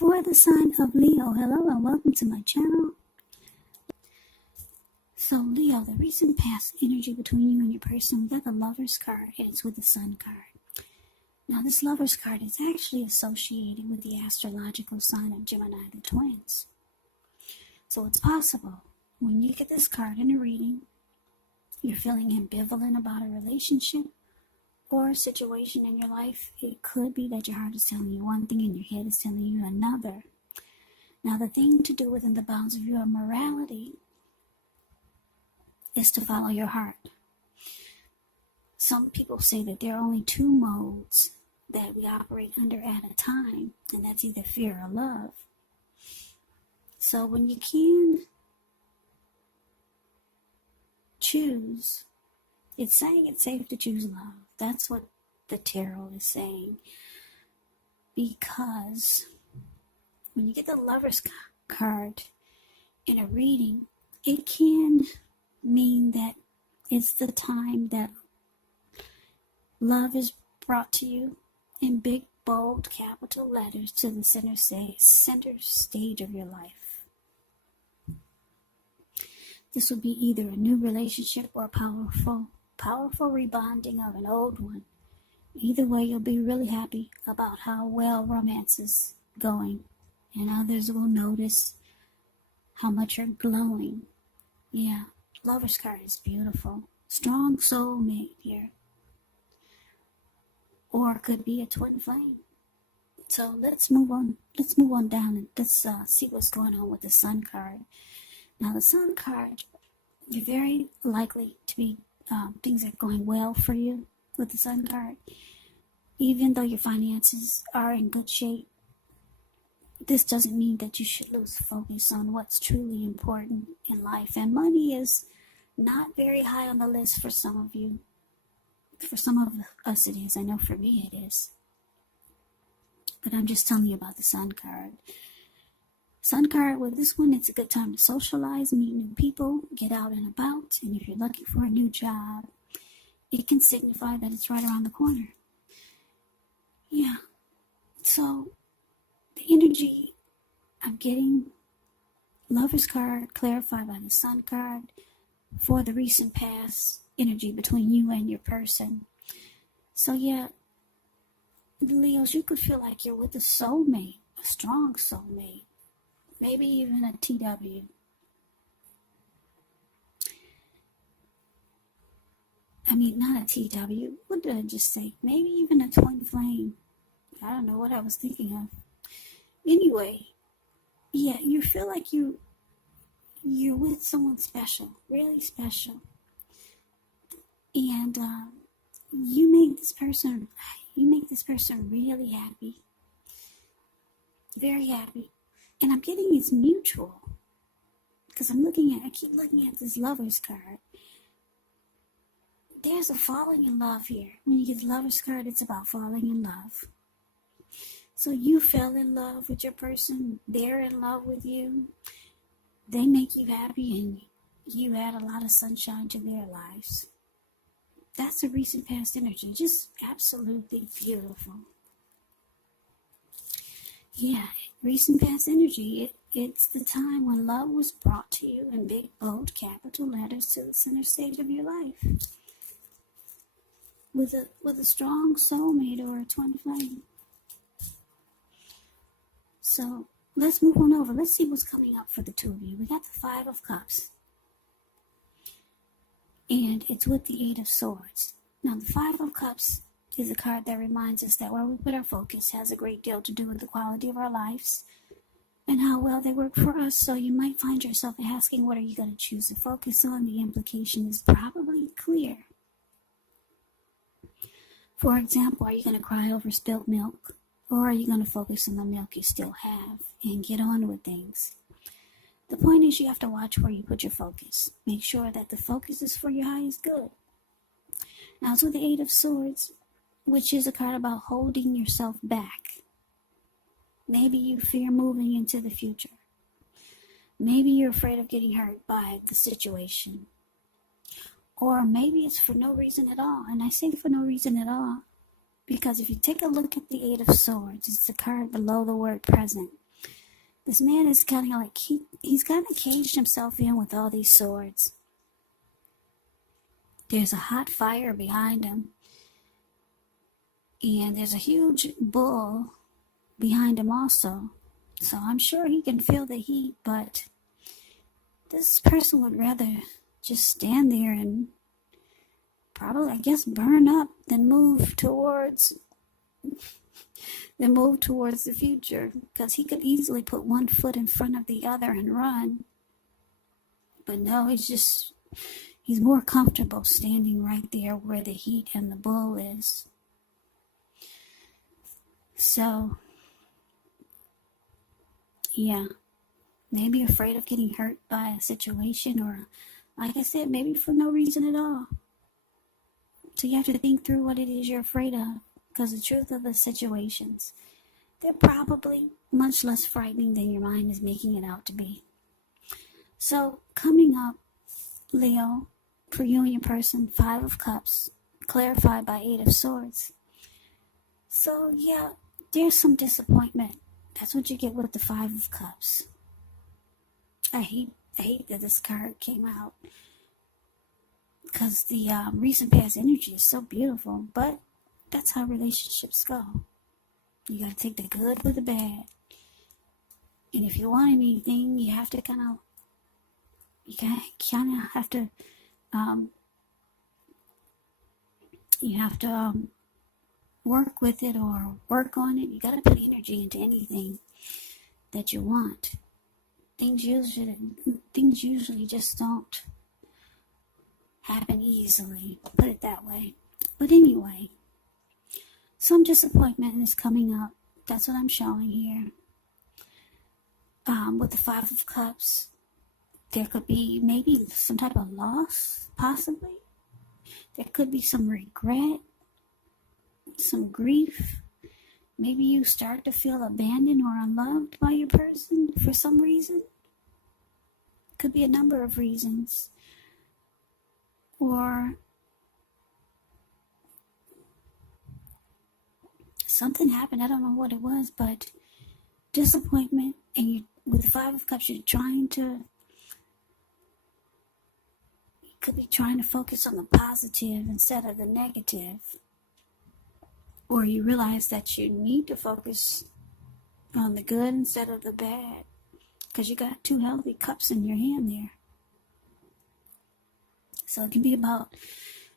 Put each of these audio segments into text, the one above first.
For the sign of Leo, hello and welcome to my channel. So Leo, the recent past energy between you and your person, we got the Lover's card and it's with the Sun card. Now this Lover's card is actually associated with the astrological sign of Gemini, the twins. So it's possible when you get this card in a reading, you're feeling ambivalent about a relationship or a situation in your life. It could be that your heart is telling you one thing and your head is telling you another. Now the thing to do within the bounds of your morality is to follow your heart. Some people say that there are only two modes that we operate under at a time, and that's either fear or love. So when you can choose, it's saying it's safe to choose love. That's what the tarot is saying. Because when you get the Lover's card in a reading, it can mean that it's the time that love is brought to you in big, bold, capital letters to the center stage of your life. This would be either a new relationship or a powerful rebonding of an old one. Either way, you'll be really happy about how well romance is going, and others will notice how much you're glowing. Yeah, Lover's card is beautiful. Strong soulmate here. Or it could be a twin flame. So let's move on. Let's move on down and let's see what's going on with the Sun card. Now the Sun card, you're very likely to be, things are going well for you with the Sun card. Even though your finances are in good shape, this doesn't mean that you should lose focus on what's truly important in life. And money is not very high on the list for some of you. For some of us it is. I know for me it is. But I'm just telling you about the Sun card. Sun card, with this one, it's a good time to socialize, meet new people, get out and about. And if you're looking for a new job, it can signify that it's right around the corner. Yeah. So the energy I'm getting, Lover's card clarified by the Sun card, for the recent past energy between you and your person. So yeah, Leos, you could feel like you're with a soulmate, a strong soulmate, maybe even a TW. I mean, not a TW. What did I just say? Maybe even a twin flame. I don't know what I was thinking of. Anyway, yeah, you feel like you're with someone special, really special. And you make this person really happy. Very happy. And I'm getting it's mutual. Because I keep looking at this Lover's card. There's a falling in love here. When you get the Lover's card, it's about falling in love. So you fell in love with your person. They're in love with you. They make you happy and you add a lot of sunshine to their lives. That's a recent past energy. Just absolutely beautiful. Yeah, recent past energy. It's the time when love was brought to you in big, bold, capital letters to the center stage of your life. With a strong soulmate or a twin flame. So let's move on over. Let's see what's coming up for the two of you. We got the Five of Cups. And it's with the Eight of Swords. Now the Five of Cups is a card that reminds us that where we put our focus has a great deal to do with the quality of our lives and how well they work for us. So you might find yourself asking, what are you going to choose to focus on? The implication is probably clear. For example, are you going to cry over spilled milk? Or are you going to focus on the milk you still have and get on with things? The point is you have to watch where you put your focus. Make sure that the focus is for your highest good. Now it's with the Eight of Swords, which is a card about holding yourself back. Maybe you fear moving into the future. Maybe you're afraid of getting hurt by the situation. Or maybe it's for no reason at all. And I say for no reason at all because if you take a look at the Eight of Swords, it's the card below the word present. This man is kind of like, he's kind of caged himself in with all these swords. There's a hot fire behind him. And there's a huge bull behind him also. So I'm sure he can feel the heat, but this person would rather just stand there and probably, I guess, burn up than move towards the future, because he could easily put one foot in front of the other and run. But no, he's more comfortable standing right there where the heat and the bull is. So, yeah, maybe afraid of getting hurt by a situation, or, like I said, maybe for no reason at all. So you have to think through what it is you're afraid of, because the truth of the situations, they're probably much less frightening than your mind is making it out to be. So, coming up, Leo, for you and your person, 5 of Cups, clarified by 8 of Swords. So, yeah, there's some disappointment. That's what you get with the 5 of Cups. I hate that this card came out, because the recent past energy is so beautiful, but that's how relationships go. You gotta take the good with the bad. And if you want anything, you have to kind of work with it or work on it. You gotta put energy into anything that you want. Things usually just don't happen easily, put it that way. But anyway, some disappointment is coming up. That's what I'm showing here. With the 5 of Cups, there could be maybe some type of loss, possibly. There could be some regret, some grief. Maybe you start to feel abandoned or unloved by your person for some reason. Could be a number of reasons. Or something happened, I don't know what it was, but disappointment. And you, with the 5 of Cups, you could be trying to focus on the positive instead of the negative. Or you realize that you need to focus on the good instead of the bad, because you got 2 healthy cups in your hand there. So it can be about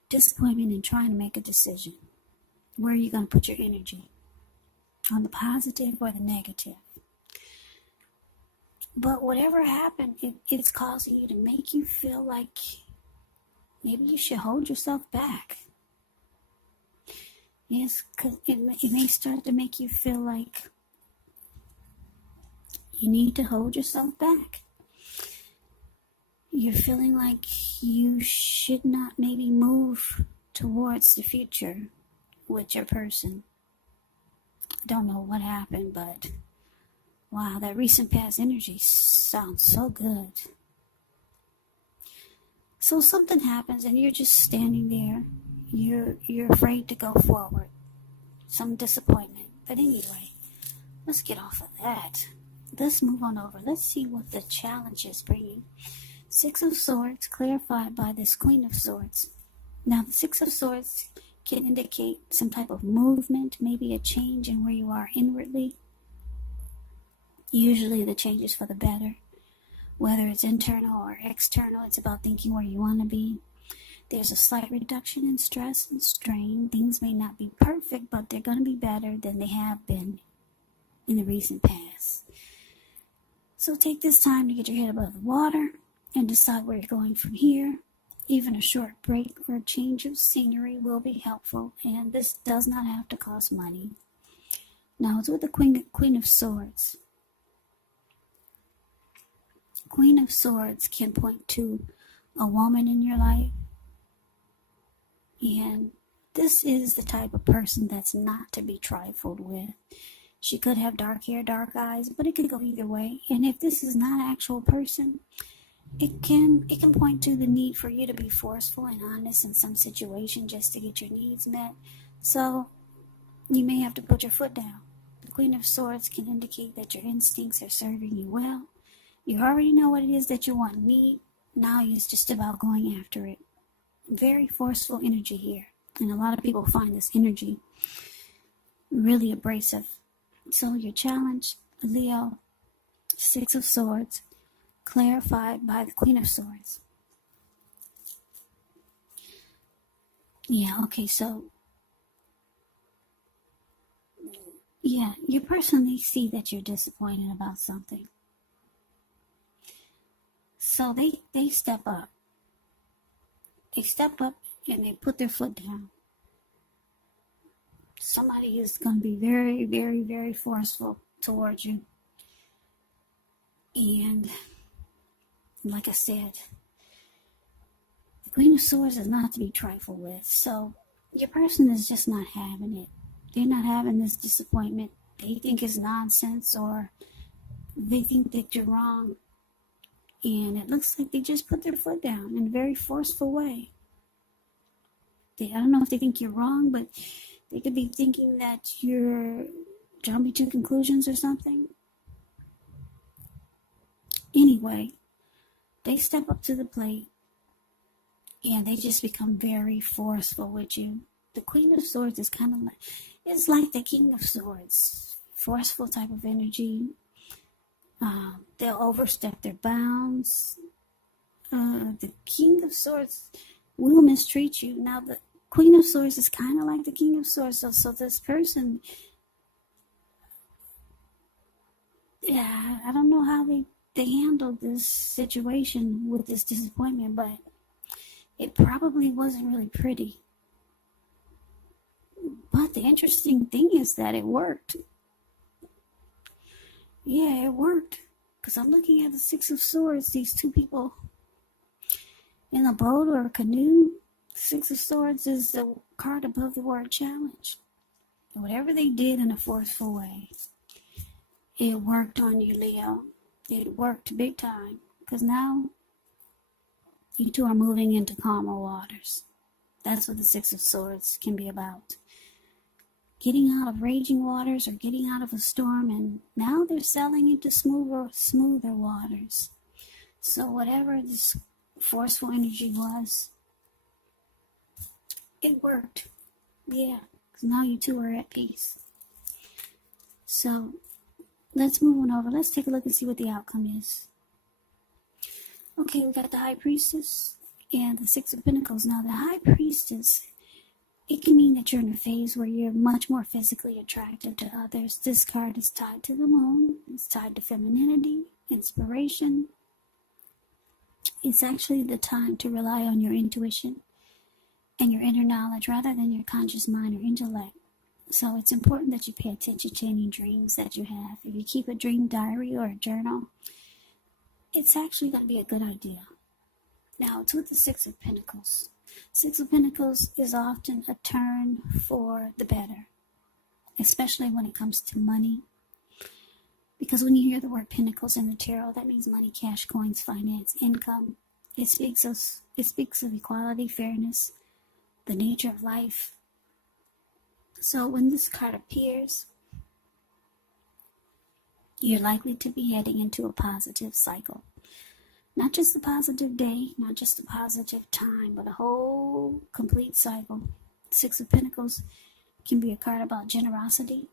disappointment and trying to make a decision. Where are you going to put your energy? On the positive or the negative? But whatever happened, it's causing you to make you feel like maybe you should hold yourself back. Yes, because it may start to make you feel like you need to hold yourself back. You're feeling like you should not maybe move towards the future with your person. I don't know what happened, but wow, that recent past energy sounds so good. So something happens and you're just standing there. You're afraid to go forward. Some disappointment. But anyway, let's get off of that. Let's move on over. Let's see what the challenge is bringing. 6 of Swords, clarified by this Queen of Swords. Now, the 6 of Swords can indicate some type of movement, maybe a change in where you are inwardly. Usually the change is for the better. Whether it's internal or external, it's about thinking where you want to be. There's a slight reduction in stress and strain. Things may not be perfect, but they're going to be better than they have been in the recent past. So take this time to get your head above the water and decide where you're going from here. Even a short break or a change of scenery will be helpful, and this does not have to cost money. Now it's with the Queen of Swords. Queen of Swords can point to a woman in your life, and this is the type of person that's not to be trifled with. She could have dark hair, dark eyes, but it could go either way. And if this is not an actual person, it can point to the need for you to be forceful and honest in some situation just to get your needs met. So you may have to put your foot down. Queen of Swords can indicate that your instincts are serving you well. You already know what it is that you want and need. Now it's just about going after it. Very forceful energy here. And a lot of people find this energy really abrasive. So your challenge, Leo, Six of Swords, clarified by the Queen of Swords. Yeah, okay, so yeah, you personally see that you're disappointed about something. So they step up. They step up and they put their foot down. Somebody is going to be very, very, very forceful towards you. And like I said, the Queen of Swords is not to be trifled with. So your person is just not having it. They're not having this disappointment. They think it's nonsense, or they think that you're wrong. And it looks like they just put their foot down in a very forceful way. I don't know if they think you're wrong, but they could be thinking that you're jumping to conclusions or something. Anyway, they step up to the plate and they just become very forceful with you. The Queen of Swords is kind of like, it's like the King of Swords. Forceful type of energy. They'll overstep their bounds. The King of Swords will mistreat you. Now, the Queen of Swords is kind of like the King of Swords. So this person, yeah, I don't know how they handled this situation with this disappointment, but it probably wasn't really pretty. But the interesting thing is that it worked. Yeah, it worked. Because I'm looking at the Six of Swords, these two people in a boat or a canoe. Six of Swords is the card above the word challenge. Whatever they did in a forceful way, it worked on you, Leo. It worked big time. Because now you two are moving into calmer waters. That's what the Six of Swords can be about. Getting out of raging waters or getting out of a storm, and now they're sailing into smoother waters. So whatever this forceful energy was, it worked. Yeah, because now you two are at peace. So let's move on over. Let's take a look and see what the outcome is. Okay, we got the High Priestess and the Six of Pentacles. Now the High Priestess, it can mean that you're in a phase where you're much more physically attractive to others. This card is tied to the moon. It's tied to femininity, inspiration. It's actually the time to rely on your intuition and your inner knowledge rather than your conscious mind or intellect. So it's important that you pay attention to any dreams that you have. If you keep a dream diary or a journal, it's actually going to be a good idea. Now, it's with the Six of Pentacles. Six of Pentacles is often a turn for the better, especially when it comes to money. Because when you hear the word pentacles in the tarot, that means money, cash, coins, finance, income. It speaks of equality, fairness, the nature of life. So when this card appears, you're likely to be heading into a positive cycle. Not just a positive day, not just a positive time, but a whole complete cycle. Six of Pentacles can be a card about generosity,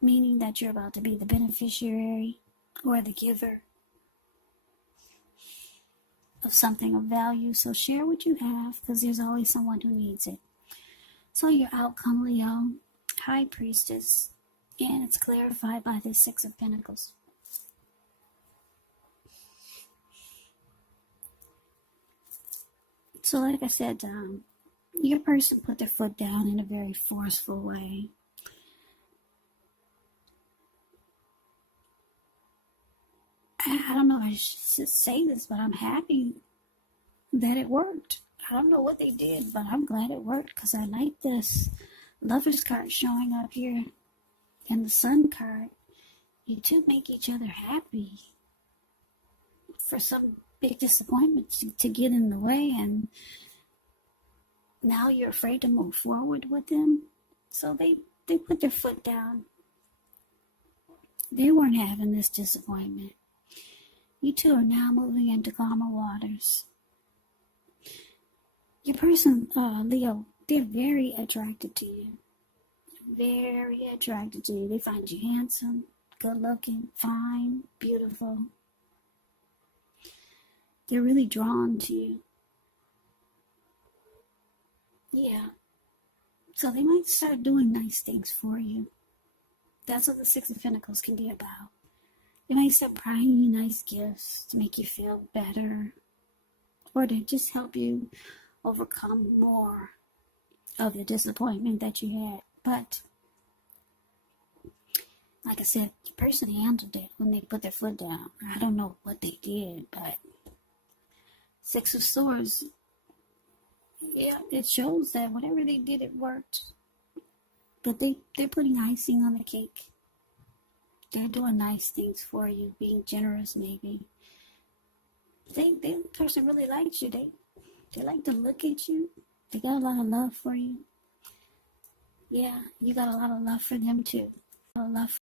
meaning that you're about to be the beneficiary or the giver of something of value. So share what you have, because there's always someone who needs it. So your outcome, Leo, High Priestess, and it's clarified by the Six of Pentacles. So like I said, your person put their foot down in a very forceful way. I don't know if I should say this, but I'm happy that it worked. I don't know what they did, but I'm glad it worked, because I like this Lover's card showing up here and the Sun card. You two make each other happy for some big disappointment to get in the way, and now you're afraid to move forward with them. So they put their foot down. They weren't having this disappointment. You two are now moving into calmer waters. Your person, Leo, they're very attracted to you. Very attracted to you. They find you handsome, good looking, fine, beautiful. They're really drawn to you. Yeah. So they might start doing nice things for you. That's what the Six of Pentacles can be about. They might start buying you nice gifts to make you feel better, or to just help you overcome more of the disappointment that you had. But like I said, the person handled it when they put their foot down. I don't know what they did, but Six of Swords, yeah, it shows that whatever they did, it worked. But they're putting icing on the cake. They're doing nice things for you, being generous maybe. The person really likes you. They like to look at you. They got a lot of love for you. Yeah, you got a lot of love for them too. A lot of love